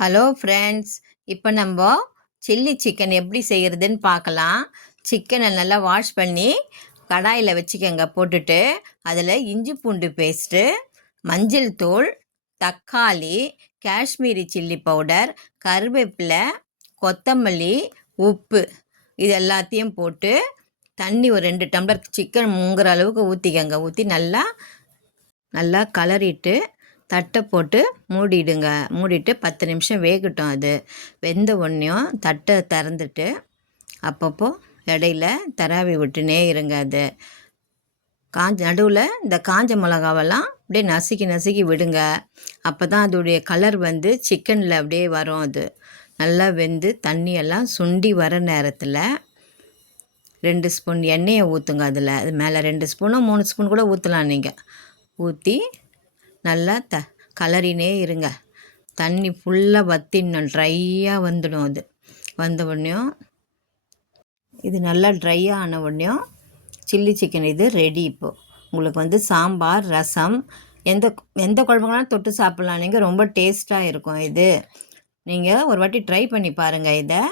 Hello friends, இப்போ நம்ம chilli chicken எப்படி செய்கிறதுன்னு பார்க்கலாம். சிக்கனை நல்லா வாஷ் பண்ணி கடாயில் வச்சுக்கோங்க. போட்டுட்டு அதில் இஞ்சி பூண்டு பேஸ்ட்டு, மஞ்சள் தூள், தக்காளி, காஷ்மீரி சில்லி பவுடர், கருவேப்பிலை, கொத்தமல்லி, உப்பு இது எல்லாத்தையும் போட்டு தண்ணி ஒரு 2 டம்ளர் சிக்கன் முங்குற அளவுக்கு ஊற்றிக்கங்க. ஊற்றி நல்லா நல்லா கலரிட்டு தட்டை போட்டு மூடிடுங்க. மூடிட்டு 10 நிமிஷம் வேகட்டும். அது வெந்த உடனேயும் தட்டை திறந்துட்டு அப்பப்போ இடையில தராவி விட்டுனே இருங்க. அது நடுவில் இந்த காஞ்ச மிளகாவெல்லாம் அப்படியே நசுக்கி நசுக்கி விடுங்க. அப்போ தான் அதோடைய கலர் வந்து சிக்கனில் அப்படியே வரும். அது நல்லா வெந்து தண்ணியெல்லாம் சுண்டி வர நேரத்தில் 2 ஸ்பூன் எண்ணெயை ஊற்றுங்க. அதில் அது மேலே 2 ஸ்பூனோ 3 ஸ்பூன் கூட ஊற்றலாம். நீங்கள் ஊற்றி நல்லா கலரினே இருங்க. தண்ணி ஃபுல்லாக வற்றிடணும், ட்ரையாக வந்துடும். அது வந்த உடனேயும் இது நல்லா ட்ரையாக ஆன உடனேயும் சில்லி சிக்கன் இது ரெடி. இப்போது உங்களுக்கு வந்து சாம்பார், ரசம், எந்த எந்த குழம்புக்கெல்லாம் தொட்டு சாப்பிட்லாம். நீங்கள் ரொம்ப டேஸ்ட்டாக இருக்கும். இது நீங்கள் ஒரு வாட்டி ட்ரை பண்ணி பாருங்கள். இதை